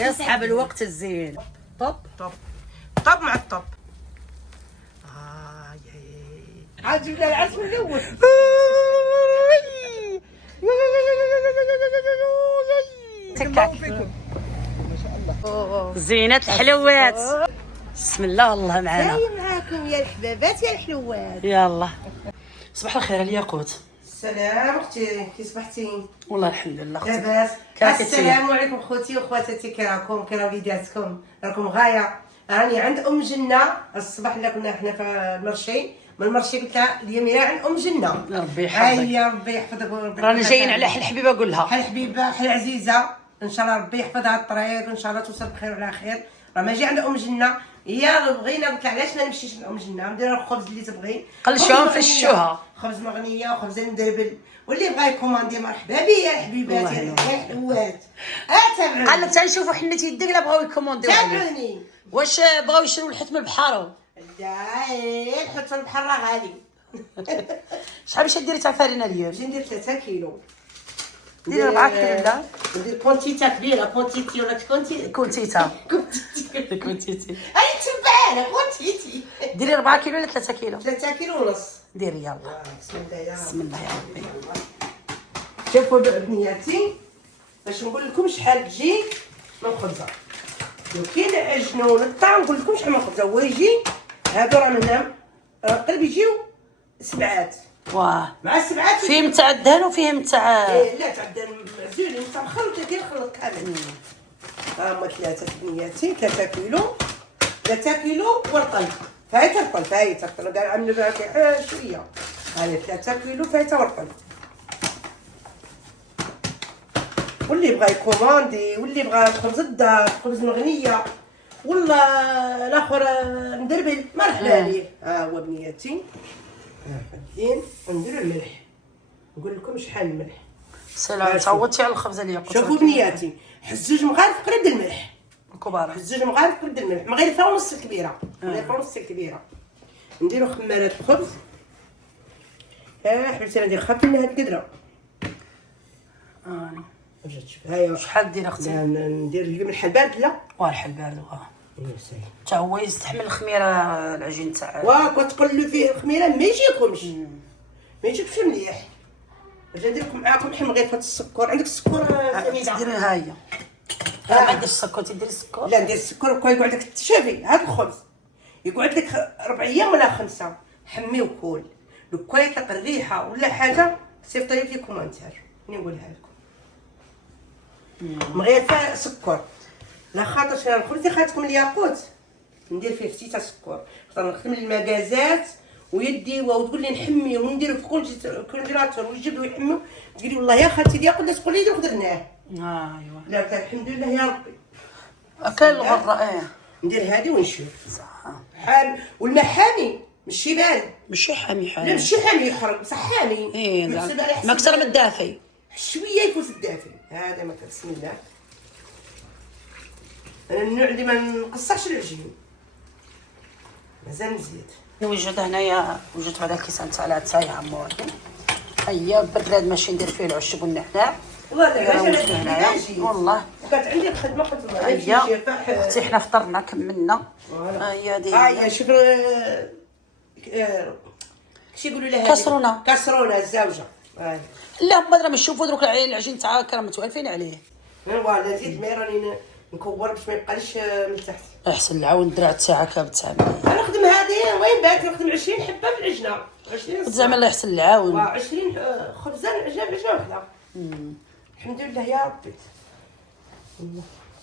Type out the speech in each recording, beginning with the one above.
يا اصحاب الوقت الزين. طب طب مع الطب. عاد جبنا العرس من الاول. زينات الحلوات. بسم الله الله معانا. جاي معاكم يا الحبابات يا الحلوات. يلا صباح الخير الياقوت. السلام اختي، كي صبحتي؟ والله الحمد لله اختي. لاباس. السلام عليكم خوتي وخواتاتي، كي راكم وليداتكم؟ راكم غايه. راني عند ام جنه الصباح اللي كنا حنا في المرشي، من المرشي قلت لها اليوم راه عند ام جنه. ربي يحفظك. يا ربي يحفظك وربي. رانا جايين على حل حبيبه قولها. حل حبيبه حل عزيزه، ان شاء الله ربي يحفظها الطريق وان شاء الله توصل بخير وعلى خير. راه ماجي عند ام جنه، يا بغينا قلت لها علاش ما نمشيش لام جنه، ندير الخبز اللي تبغي، قلشوهم في الشوها، خبز مغنيه وخبز مدربل، واللي بغا يكوماندي مرحبا بيا يا حبيباتي يا الحلوات. تابعوني. قال تنشوفوا حنة يدك لا بغاو يكومونديو عليك. تابعوني. واش بغاو يشريو الحوت من البحر؟ لا الحوت في البحر راه غالي. شحال باش ديري تاع فرينه اليوم؟ باش ندير 3 كيلو. ديري 4 كيلو لا؟ ندير كونتيتا كبيره، كونتيتي ولا كونتي كونتيتا. كونتيتي. كونتيتي. اي تبعنا كونتيتي. ديري 4 كيلو ولا 3 كيلو؟ 3 كيلو ونص. ديري يلا. بسم الله يا رب. بسم الله يا ربي. شوفوا بنياتي باش نقول لكم شحال تجي من خبزه. لو كاين عجنون الطعم نقول لكم شحال من خبزه هو يجي. هادو راه منهم قلب يجيو 7 واه مع السبعات. فيهم تاع الدهن وفيهم تاع لا تاع الدهن معزولين تاع مخلط كاين خلط كامل. هما 3 بنياتي 3 كيلو 3 كيلو والقلب فايته القلب فايته القلب قاعد عملوا بها شويه. هاي 3 كيلو فايته والقلب. واللي بغى يكوماندي واللي بغى خبز الدار خبز مغنيه ولا الاخر مدربل مرحبا ليه. ها هو بنياتي حدين نديرو الملح. نقول لكم شحال الملح. سلام تعودتي على الخبزه اللي ياكل. شوفوا بنياتي زوج مغارف قرد الملح كبار. زوج مغارف قرد الملح مغرفه ونص الكبيره. مغرفه ونص الكبيره. نديرو خمارات الخبز. حبيبتي ندير خفيف هاد القدره. رجعت شوف هاي شحال دير اختي؟ ندير اليوم الحل بارد لا؟ والحل بارد واه. يا سلام. تا هو يستحمل الخميره العجين تاع. كتقلوا فيه الخميره ما يجيكمش. ما يجيكش مليح. باش ندير معاكم حل مغرفه السكر. عندك السكر سميده؟ ديري ها هي. ما عندكش السكر تديري السكر؟ لا ندير السكر يقعد لك شوفي هذا الخبز يقعد لك 4 ايام ولا 5. حمي وكول لو كان يطلق الريحه ولا حاجه صيفطوا لي كومونتير نقولها لكم. مغرفه سكر لا خاطر شنو الخبز خالتكم الياقوت ندير فيه فتيته سكر. خاطر نخدم المكازات ويدي وتقول لي نحمي ونديرو في كونجيلاتور ويجيبو يحميو تقولي والله يا خالتي الياقوت لا تقول لي درناه. ايوا لا الحمد لله يا ربي. اكل الغره ندير هذه ونشوف. صح. حامي والماء حامي ماشي بارد. ماشي حامي لا ماشي حامي يحرق بصح حامي. ايه ما اكثر من الدافي. شويه يفوت الدافي. هذا ما بسم الله. انا النوع اللي ما نقصرش العجين. مازال نزيد. نوجد هنايا وجدت هذا الكيسان تاع العدسه يا عموري. هيا براد ماشي ندير فيه العشب والنعناع. والله دابا هنايا والله كانت عندي الخدمه قلت هيا اختي حنا فطرنا كملنا. هيا دي هيا شوف كيش يقولوا لها كسرونه. كسرونه الزوجه. لا ما درا نشوفوا دروك العجين تاع كرا متوالفين عليه. فوالا زيد مي راني نكور باش ما يبقاليش من تحت. احسن العون الدراع تاعك بتعمل. انا نخدم هذه وين بات نخدم 20 حبه في العجنه. 20 زعما الله يحسن العون. 20 خبزه عجنه وحده. الحمد لله يا ربي.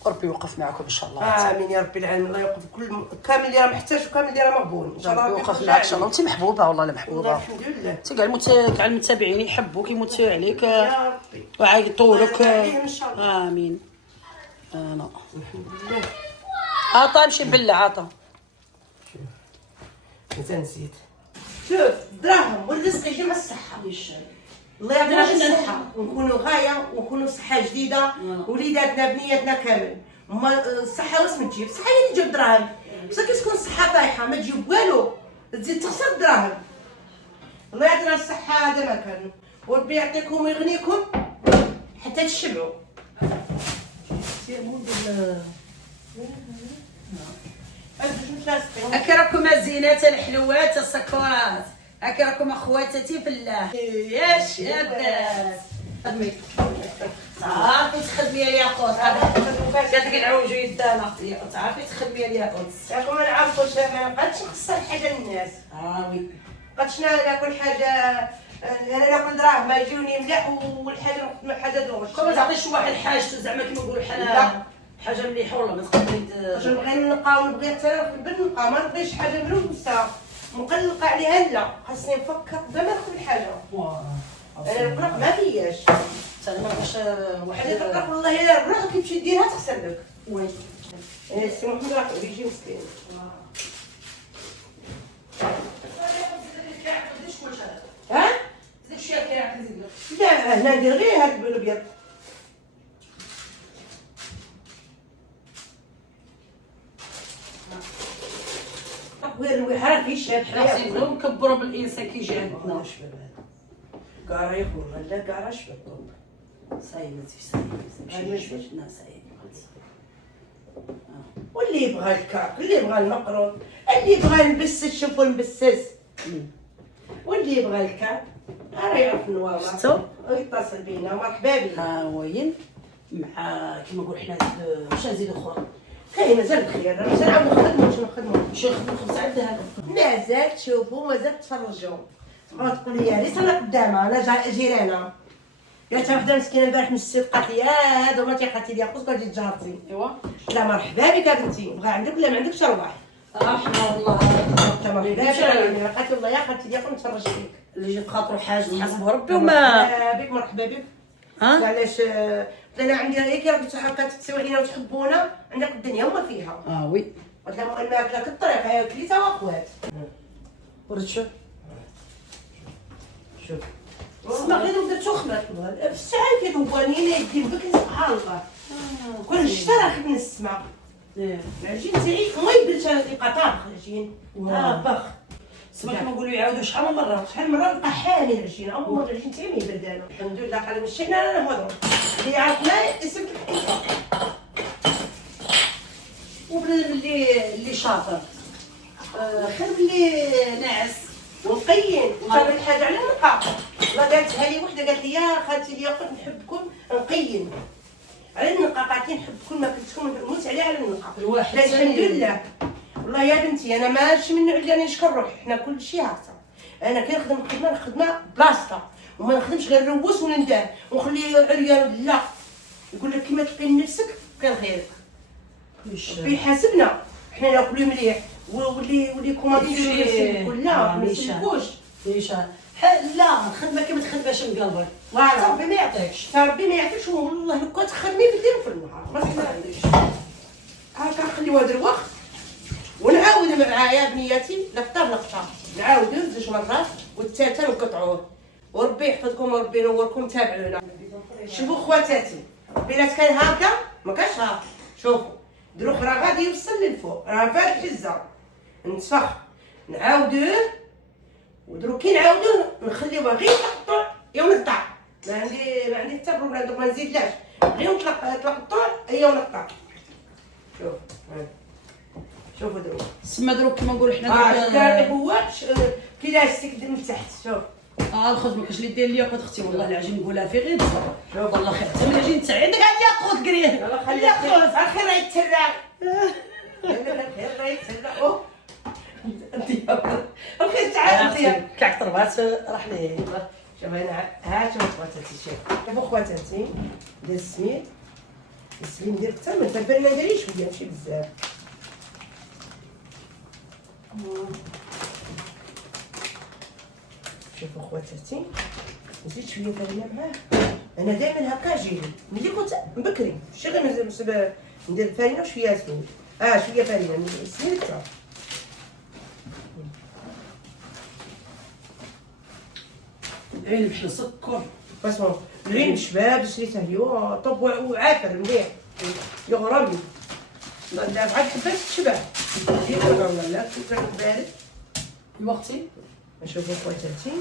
ربي يوقف معكم ان شاء الله. امين يا ربي العالمين. الله يوقف كل كامل اللي راه محتاج وكامل اللي راه مغبون ان شاء الله. ربي يوقف معك ان شاء الله. انت محبوبه والله لا محبوبه. الحمد لله. انت كاع المتابعين يحبوك يموتوا عليك يا ربي ويعيطوا لك. ان شاء الله. امين. انا الحمد لله. عطا نمشي نبلع عطا. مازال نزيد. شوف الدراهم والرزق يجي مع الصحه. الله يعطينا الصحه ونكونوا غايه ونكونوا صحه جديده وليداتنا بنياتنا كامل. هما الصحه واش ما تجيب؟ الصحه هي اللي تجيب الدراهم. بصح كي تكون الصحه طايحه ما تجيب والو تزيد تخسر الدراهم. الله يعطينا الصحه هذا ما كان وربي يعطيكم ويغنيكم حتى تشبعوا. كيمون ديال الف هكا راكم الزينات الحلوات السكرات، هكا راكم اخواتاتي في الله. يا شابات خدمي صافي تخدمي لي اخوت، هذاك العوج يدانا صافي تخدمي لي اخوت. راكم ما نعرفوش، ما بقاتش نخسر حاجه للناس. وي بقاتش ناكل حاجه، انا ناكل دراهم ما يجوني مليح، والحاجه حاجه دروج. كون ما تعطيش واحد الحاجه زعما كيما نقولوا حنا حاجه مليحه والله ما تقدري باش نبغي نلقى ونبغي حتى انا نلقى، ما نبغيش حاجه ملوثه مقلقه عليها، لا خاصني نفكر قبل ما ناكل الحاجه. انا القلق ما فياش، انا ما بغيتش واحد حاجه تلقى والله الا الروح كي تمشي ديرها تخسر لك. وي السي محمد راه يجي مسكين. ها؟ زيد شويه كيع كنزيد لك. لا هنا ندير غير هاد الابيض. وين الوحرات في الشاب حنا نزيدو نكبروا بالانسان كيجي عندنا. كاع يخرج لا كاع شباب. صاي ما تجيش صاي غير ماشي مشبش. لا صاي واللي يبغى الكعك، اللي يبغى المقروط، اللي يبغى المبسس شوفوا المبسس، واللي يبغى الكعك راه يعرف النوامه. شفتو؟ ويتصل بينا مرحبا بك. ها وين مع كيما نقول حنا واش نزيدو اخرى كاين مازال بخير، راه مازال عم نخدمو شنو نخدمو. شي نخدمو خبز عندها مازال تشوفوا مازال تفرجوا. تقول لي علاش انا قدامها انا جيرانه. قالت وحده مسكينه البارح من السوق قالت لي هادو ما تيقاتي لي خوت قالت لي جارتي. ايوا قلت لها مرحبا بك بنتي، بغا عندك ولا ما عندكش ارواح. رحمه والله قلت لها مرحبا بك، قالت والله يا قالت لي نتفرج فيك. اللي جات خاطرو حاجه تحسبوا ربي وما مرحبا بك مرحبا بك. ها علاش قلت لها عندي هيك راك هكا تسوي علينا وتحبونا، عندك الدنيا هما فيها. وي قلت لها الماكله كالطريق هي كليتها واخوات. ورد شوف شوف اسمع غير درتو خمرت في الساعه في دوانين يدي بك سبحان الله. كل شتا راه خدنا السما. العجين تاعي ما يبلش انا تلقى طابخ العجين. طابخ سما كيما نقولوا يعاودوا شحال من مره شحال من مره نلقى حامي العجين، اول مره العجين تاعي ما يبرد انا. الحمد لله قال مشينا انا مضروب اللي عرفنا اسم الحقيقه. وبنادم اللي شاطر خير اللي ناعس ونقين وصار الحاجه على النقا. الله قالتها لي وحده قالت لي يا خالتي لي قلت نحبكم نقين على النقا، قالت لي نحبكم ما كنتكم نموت عليها على النقا. الواحد الحمد لله. والله يا بنتي انا ماشي من النوع اللي انا نشكر روحي، حنا كل شيء هكذا. انا كي نخدم خدمه بلاصتها وما نخدمش غير نروس وننداه ونخلي عريان، لا يقول لك كيما تلقي نفسك كان خيرك. ربي يحاسبنا حنا ناكلو مليح واللي كوماندي كلها ما نسلكوش. ليش لا الخدمه كي ما تخدمهاش من قلبك فوالا ربي ما يعطيكش. ربي ما يعطيكش. والله لو كنت تخدمي بديرو في النهار ما تخدميش هاكا نخليو هذا الوقت ونعاود معايا بنياتي لقطه نعاودو زوج مرات والثالثه نقطعوه. وربي يحفظكم وربي ينوركم. تابعونا شوفوا خواتاتي بينات كان هاكا ما كاش هاكا. شوفوا دروك راه غادي يوصل للفوق، راه فات الحزه نتفخ نعاودوه. ودروك كي نعاودوه نخليوه غير تقطع يا ونقطع. ما عندي حتى بروبليم دوك ما نزيدلاش غير تقطع هي ونقطع. شوف شوفوا دروك سما دروك كيما نقولوا حنا دوك هو بلاستيك من تحت. شوف الخدمه كاش اللي داير ليا قد اختي والله العجين نقولها في غير شوف والله خير حتى من العجين تاع عندك عليا قوت قريه يلا خلي اخر راه يتسرع. الخير راه يتسرع. الخير تعال كعك طربات راح ليه. شوف انا ها شوف خواتاتي شوفوا خواتاتي ندير السميد. السميد ندير حتى من الفلفل ما نديريش شويه ماشي بزاف. شوفوا خواتاتي نزيد شويه فانيلا معاه. انا دائما هكا جيلي ملي كنت بكري ماشي غير ندير الفانيلا وشويه سميد. شويه فانيلا السميد حتى عين بحال السكر فاسون العين شباب شريته اليوم طب وعافر مليح يغرمني. لا بعد حبات الشباب لا كنت بارد. الوقتي نشوفوا خواتاتي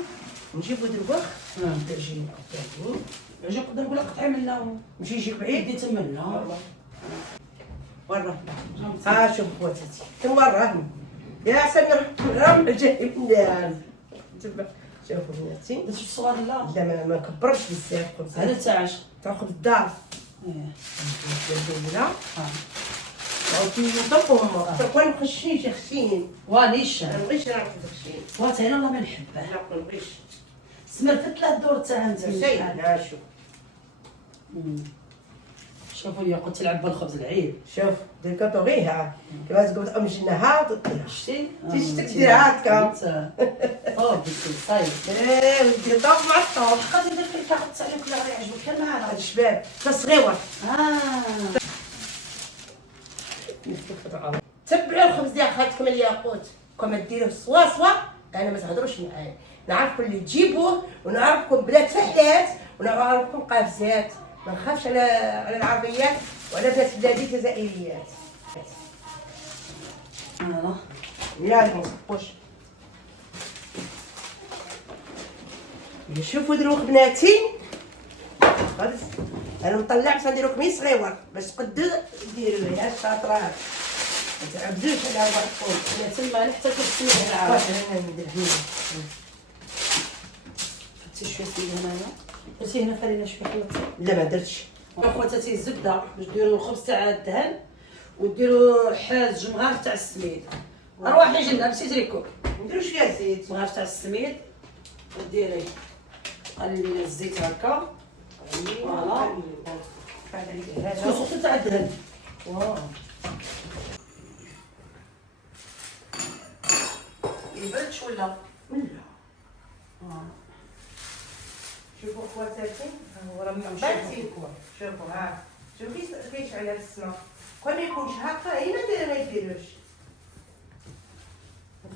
نجيبوا دروخ العجين عاوتاني. العجين نقدر نقول لك قطعي منا ماشي يجيك بعيد يدي تمنا ورا ها شوف خواتاتي ثم وراهم يا سمير راهم جاي الناس شوفوا بناتي درتي الصغار لا لا ما كبرتش بزاف هذا تاعش تاخذ الدار لا عاودتي نطبهم تكون خشين شي خشين وانيش ما نبغيش نعرف خشين وات انا والله ما نحبه لا ما نبغيش سمرت 3 دور تاع انت شي لا شوف شوفوا لي قلت تلعب بالخبز العيب شوف دير كاطوغيها كيفاش تقول ام جنها شتي تيجي تديرها هكا او بنتي صايب ايه ودير طاف مع الطاف بقات يدير فيك تاخذ تعليق كل غير يعجبك كان معنا هاد الشباب تصغيور تبعوا الخبز ديال خالتكم الياقوت كما ديروه سوا انا ما تهضروش معايا نعرفكم اللي تجيبوه ونعرفكم بلا تحلات ونعرفكم قافزات ما نخافش على العربيات وعلى بنات بلادي الجزائريات يلا ما نصبوش شوفوا دروك بناتي انا مطلع باش نديرو كميس صغيور باش تقدروا ديروا يا الشاطرات ما تعبدوش على بعضكم لا تما حتى كتسمع العرب حتى شويه هنايا درتي هنا فرينه شويه خلطتي لا ما درتش اخواتاتي الزبده باش ديروا الخبز تاع الدهن وديروا حاج مغار تاع السميد روحي جنة مشي تريكو نديرو شويه زيت مغار تاع السميد وديري قلبي لنا الزيت هكا فوالا خصوصا تاع الدهن يبردش ولا لا شوفوا خواتاتي هو راه من بعد فيكم شوفوا ها شوفي كيشعل هاد السما كون ما يكونش هكا هي ما يديروش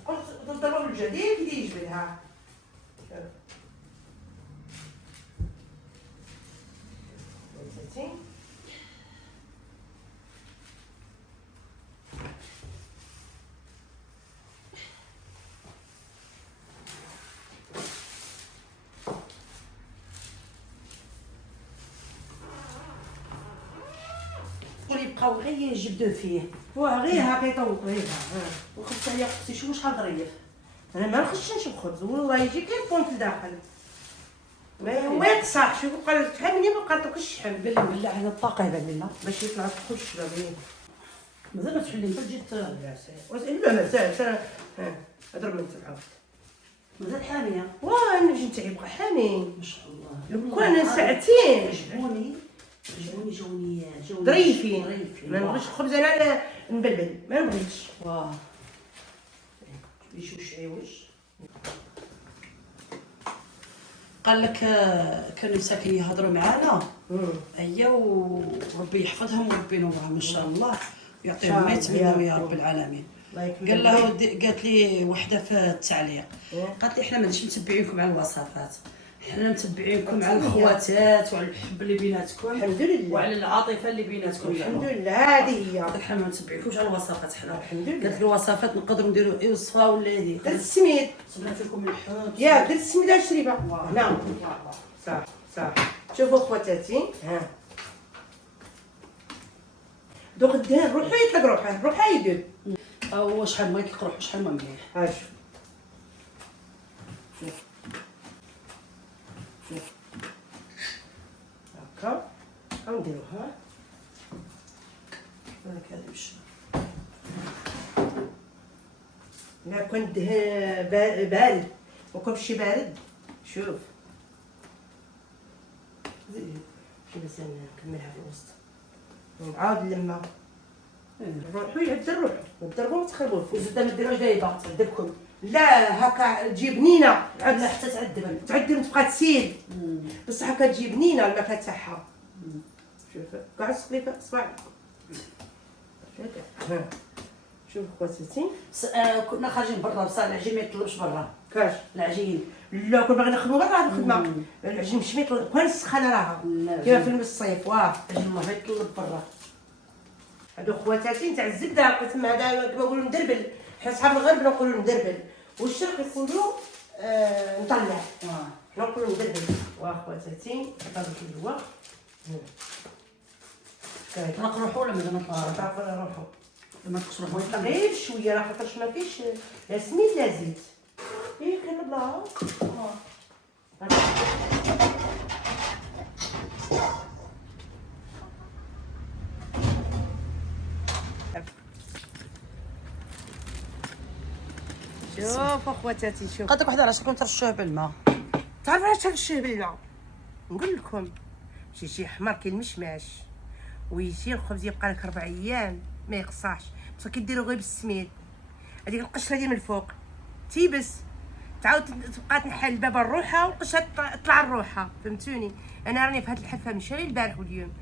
تقول تضربوا بالجديد كي يجبد ها شوف خواتاتي يبقاو غير يجبدوا فيه غير هكا يطوق غير وخبز تاع اختي شحال ظريف انا ما نخشنش الخبز والله يجي كي يكون في الداخل ما وين صح شوفوا قال شحال مني ما قالتلكش الشحال بالله على الطاقه يبان لنا باش يطلع تخش بيه مازال ما تحلي انت جيت لا مازال اضرب من تبعه مازال حاميه وانا نجي نتاعي يبقى حامي ما شاء الله لو كان ساعتين عجبوني جوني ظريفين ما نبغيش الخبز انا نبلبل ما نبغيش واه يجوش عوج قال لك كانوا ساكن يهضروا معانا هي وربي يحفظهم وربي ينورهم ان شاء الله ويعطيهم ما يتمنوا يا رب العالمين قال له قالت لي وحده في التعليق قالت لي احنا ماناش متبعينكم على الوصفات حنا متبعينكم على الخواتات وعلى الحب اللي بيناتكم الحمد لله وعلى العاطفه اللي بيناتكم الحمد لله هذه هي حنا ما نتبعيكمش على الوصفات حنا الحمد لله قالت لي الوصفات نقدروا نديروا اي وصفه ولا هذه درت السميد صبرت لكم الحوت يا درت السميد على الشريبه هنا صح صح شوفوا خواتاتي ها دوك الدهن روحو يطلق روحه يدير هو شحال ما كيقروح شحال ما مليح ها شوف هكا غنديروها هذاك هذا باش لا كون الدهن بارد وكون شي بارد شوف بس نكملها في الوسط ونعاود لما روحو يعدل روحو ضربوا وتخربوا والزبده ما ديروش دايبه تعذبكم لا هكا تجي بنينه لا حتى تعذب تعدل تبقى تسيل بصح هكا تجي بنينه الماكله تاعها شوف كاع صغيفه صباع شوف خواتاتي كنا خارجين برا بصح العجين ما يطلبش برا كاش العجين لا كنا باغي نخدموا برا الخدمه العجين مش ميطلب كان السخانه راها كيما في الصيف واه العجين ما يطلب برا هادو خواتاتي تاع الزبده قسم هذا كما نقولوا مدربل حنا صحاب الغرب نقولوا مدربل والشرق يقولوا مطلع حنا نقولوا مدربل واه خواتاتي هذا الحلوه طلق روحو ولا مازال ما طلقش؟ تعرف روحو ما طلقش روحو. غير شويه راه خاطرش ما فيش لا سميد لا زيت. كاين الله. شوف اخواتاتي شوف. قدك وحده علاش راكم ترشوه بالماء؟ تعرف علاش ترشوه بالماء؟ نقول لكم شي حمر كاين المشماش ويجي الخبز يبقى لك 4 ايام ما يقصاش، بصح كديرو غير بالسميد هذيك القشره ديال من الفوق تيبس تعاود تبقى تنحل الباب الروحه والقشره تطلع الروحه، فهمتوني؟ انا راني في هذا الحفه من شري البارح واليوم.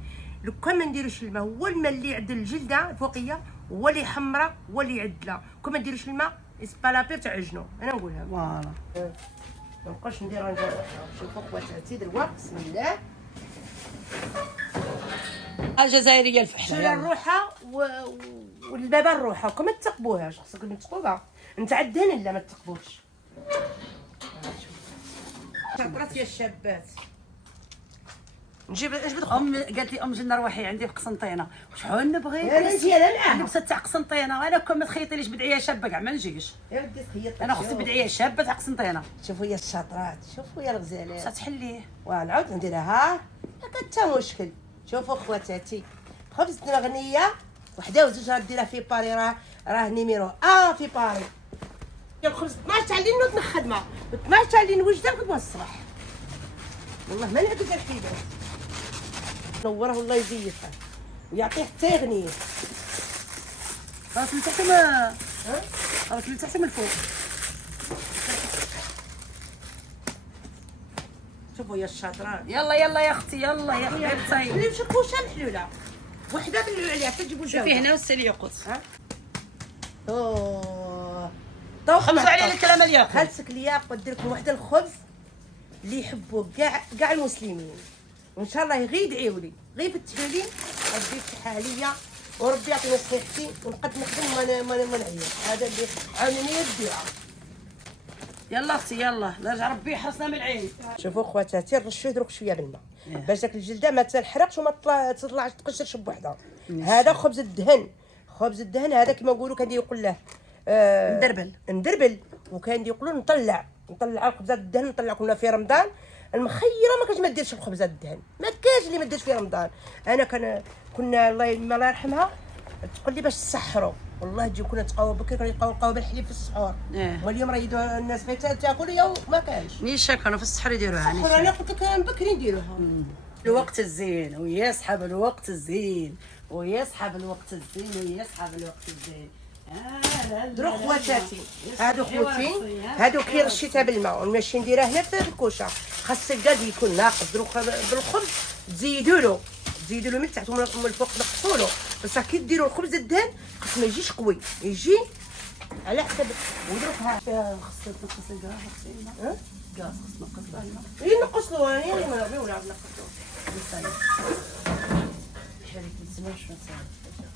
لو كان ما نديروش الماء هو الماء اللي يعدل الجلده الفوقيه هو اللي حمراء هو اللي يعدلها، كون ما نديروش الماء اسبالابير تعجنوا. انا نقولها فوالا. ما نبقاش ندير شوفوا خواتاتي دروك بسم الله. الجزائريه الفحله شويه الروحه والباب الروحه كون ما تثقبوهاش خصكم تثقبوها نتاع الدهن لا ما تثقبوش. تعطرات يا الشابات نجيب قالت لي جنة روحي عندي في قسنطينه شحال نبغي انا نجي انا معاها لبسه تاع قسنطينه. انا كون ما تخيطيليش بدعيه شابه كاع ما نجيش. يا ودي تخيط انا خصني بدعيه شابه تاع قسنطينه. شوفوا يا الشاطرات شوفوا يا الغزالات تحليه ونعاود نديرها ما كان حتى مشكل. شوفوا خواتاتي خبزتنا غنيه وحده وزوج راه ديرها في باري راه نيميرو في باري. يا الخبز 12 تاع الليل نوض نخدمها 12 تاع الليل نوجدها نخدمها الصباح والله ما نعدو ديال الحيبات. نوره الله يزيفها ويعطيه حتى يغنيه. خلاص من تحت ما خلاص من تحت من الفوق. شوفوا يا الشاطرات يلا يلا يا اختي يلا يا حبيبتي. اللي مشى كوشه محلوله وحده باللي عليها حتى تجيبوا شوفي هنا والسالي ياقوت. خمسوا عليه الكلام الياقوت. خالتك الياقوت دير لكم وحده الخبز اللي يحبوه كاع المسلمين وان شاء الله غير يدعيوا لي غير يفتحوا لي ربي يفتحها عليا وربي يعطيني صحتي ونقد نخدم ما نعيط. هذا اللي عاونوني الدعاء. يلا اختي يلا نرجع ربي يحرسنا من العين. شوفوا خواتاتي نرشوه دروك شويه بالماء باش داك الجلده ما تنحرقش وما تطلعش تقشرش بوحدها. هذا خبز الدهن. خبز الدهن هذا كما نقولوا كان يقول له ندربل وكان يقولوا نطلع الخبزات الدهن نطلع. كنا في رمضان المخيره ما كانش ما ديرش الخبزات الدهن ما كانش اللي ما ديرش في رمضان. انا كنا الله يرحمها تقول لي باش تسحروا والله تجي كنا تقاو بكري كانوا يقاو بالحليب في السحور. واليوم راه يدوا الناس غير تاكل يا ما كانش نيشا كانوا في السحر يديروها. انا قلت لك بكري نديروها. الوقت الزين ويسحب الوقت الزين ويسحب الوقت الزين ويسحب الوقت الزين. دروك خواتاتي هادو خوتي هادو كي رشيتها بالماء ونمشي نديرها هنا في الكوشه خاص الكاد يكون ناقص. دروك بالخبز تزيدوا له من تحت ومن الفوق نقصوا له بصح كي ديروا الخبز الدهن خاص ما يجيش قوي يجي على حسب. ودروك خصك تنقص الكاز اختي. الكاز خصك تنقص له. نقص له انا ما نبغيو نعاود نقص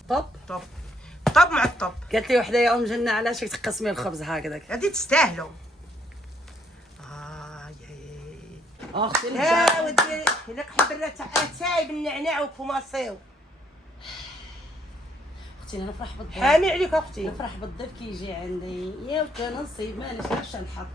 له. طب مع الطب. قالت لي وحده يا ام جنه علاش تقسمي الخبز هكذاك؟ هادي تستاهلوا. اختي لا ودي هناك حبرة تاع اتاي بالنعناع وكوماسيو. اختي انا نفرح بالضيف. حامي عليك اختي. نفرح بالضيف كيجي عندي يا كان نصيب ما نعرفش نحط.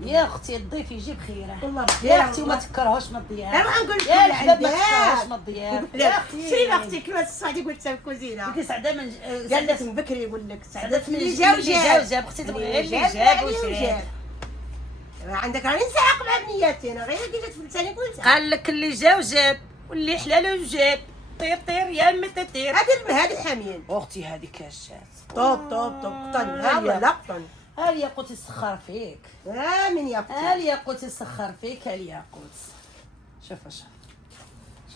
يا اختي الضيف يجي بخيره. والله بخير يا اختي وما تكرهوش من الضياف. انا نقول لك يا الحباب ما تكرهوش من الضياف. يا اختي شري اختي كيما الصعدي قلت في الكوزينه. قلت سعده من قالت من بكري يقول لك سعده من اللي جاو اختي تبغي اللي جاب وشري. عندك راني نسحق مع بنياتي انا غير كي جات في لساني قلت قال لك اللي جا وجاب واللي حلال وجاب. طير طير يا متى طير. هذه الحاميين اختي هذه كاشات. طوب قطن ها ولا قطن. الياقوت يسخر فيك. من ياقوت. الياقوت يسخر فيك الياقوت. شوف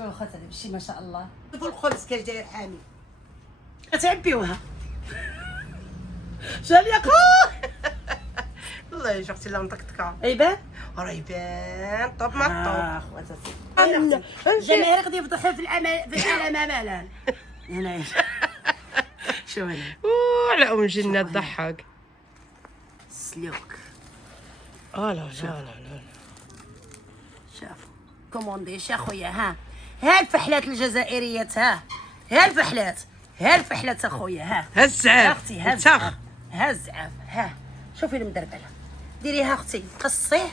اخواتي بشي ما شاء الله. شوفوا الخبز كيف داير حامي. تعبيوها. شو الياقوت. والله يا اختي لا نطقطقها. يبان؟ راه يبان طب مع الطوب. خواتاتي. الجماهير غادي يفضحوا في العالم امالا. هنايا. شو هنا؟ على ام جنة تضحك. سلوك. لا شوف كومونديش يا خويا ها الفحلات الجزائريات ها ها الفحلات، ها الفحلات اخويا، ها هالزعاف اختي، ها التخ. الزعاف، ها الزعاف، ها شوفي المدربله، ديريها اختي، قصيه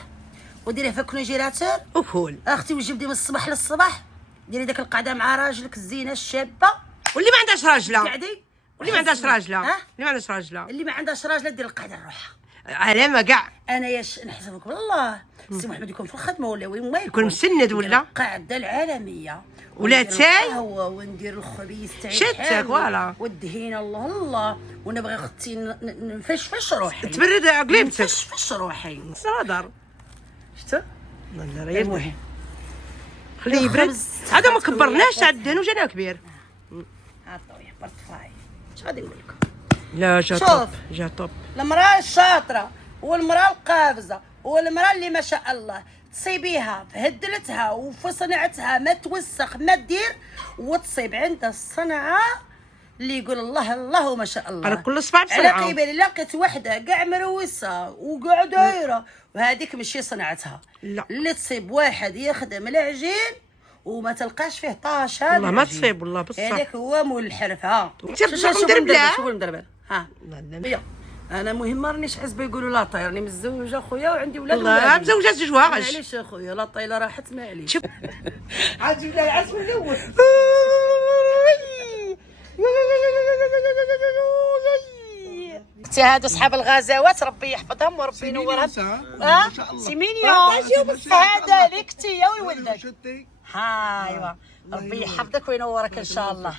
وديريه في كونجيراتور وفول. اختي، وجبدي من الصباح للصباح، ديري داك القعده مع راجلك الزينه الشابه. واللي ما عندهاش راجله، قعدي واللي ما عندهاش راجله، ها؟ اللي ما عندهاش راجله اللي ما عندهاش راجله دير القعده لروحها. علامه كاع. انا ياش نحسبك بالله سي محمد يكون في الخدمه ولا وين ما يكون مسند ولا؟ القاعده العالميه ولا وندير تاي؟ القهوه وندير الخبيز تاعي شتك، الحامي فوالا. والدهين الله الله، ونبغي اختي نفشفش روحي، تبرد قليبتك. نفشفش روحي. صادر شفتوا والله راه المهم خليه يبرد. الخبز هذا ما كبرناش عندنا وجانا كبير. عطويا بارتفاي. اش غادي نقول لكم؟ لا جا شوف. طوب، جا طوب. المراه الشاطره والمراه القافزه والمراه اللي ما شاء الله تصيبيها في هدلتها وفي صنعتها ما توسخ ما دير، وتصيب عندها الصنعه اللي يقول الله الله وما شاء الله. على كل صباع على بصنعه. قيبه لقيت وحده كاع مروسه وكاع دايره، وهذيك ماشي صنعتها. لا. اللي تصيب واحد يخدم العجين وما تلقاش فيه طاش، هذا والله ما العجين. تصيب والله بصح. هذاك هو مول الحرفه. انت بصح مدربله. شوفوا المدربل، ها هي انا مهم رانيش حسبه يقولوا لا طاي، راني متزوجه خويا وعندي ولاد. والله مزوجات زوج واغش. معليش اخويا، لا طايله راحت معليش. شوف عاد جبنا العسل الاول. اختي هادو صحاب الغزوات ربي يحفظهم وربي ينورهم. سي مينيون هذا لك تي يا ولدك. ها ايوا ربي يحفظك وينورك ان شاء الله.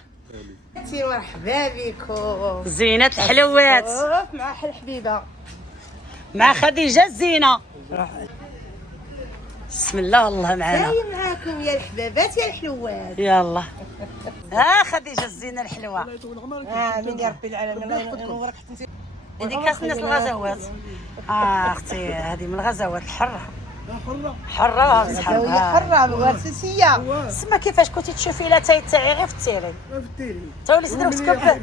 انتي مرحبا بكم. زينة الحلوات مع الحبيبه مع خديجة الزينة. بسم الله والله معانا. هاي معاكم يا الحبابات يا الحلوات. يلا ها خديجة الزينة الحلوة. امين يا رب العالمين. الله ينورك. هذيك كاس الناس الغزوات. اختي هذه من الغزوات الحرة. حرة هي صحابها. حره مؤسسيه. سما كيفاش كنتي تشوفي لا تاعي غير في التيري. في التيري تا وليتي دروك تكبر.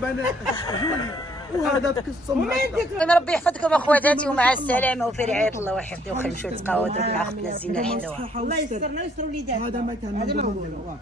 جولي وهذا قصه ربي يحفظكم اخواتاتي ومع السلامة وفي رعاية الله وحفظه وخير نمشيو نتقهوى دروك مع اختنا الزينة الحلوة. الله يستر وليداتنا. هذا ما كان هذا ما نقولوا.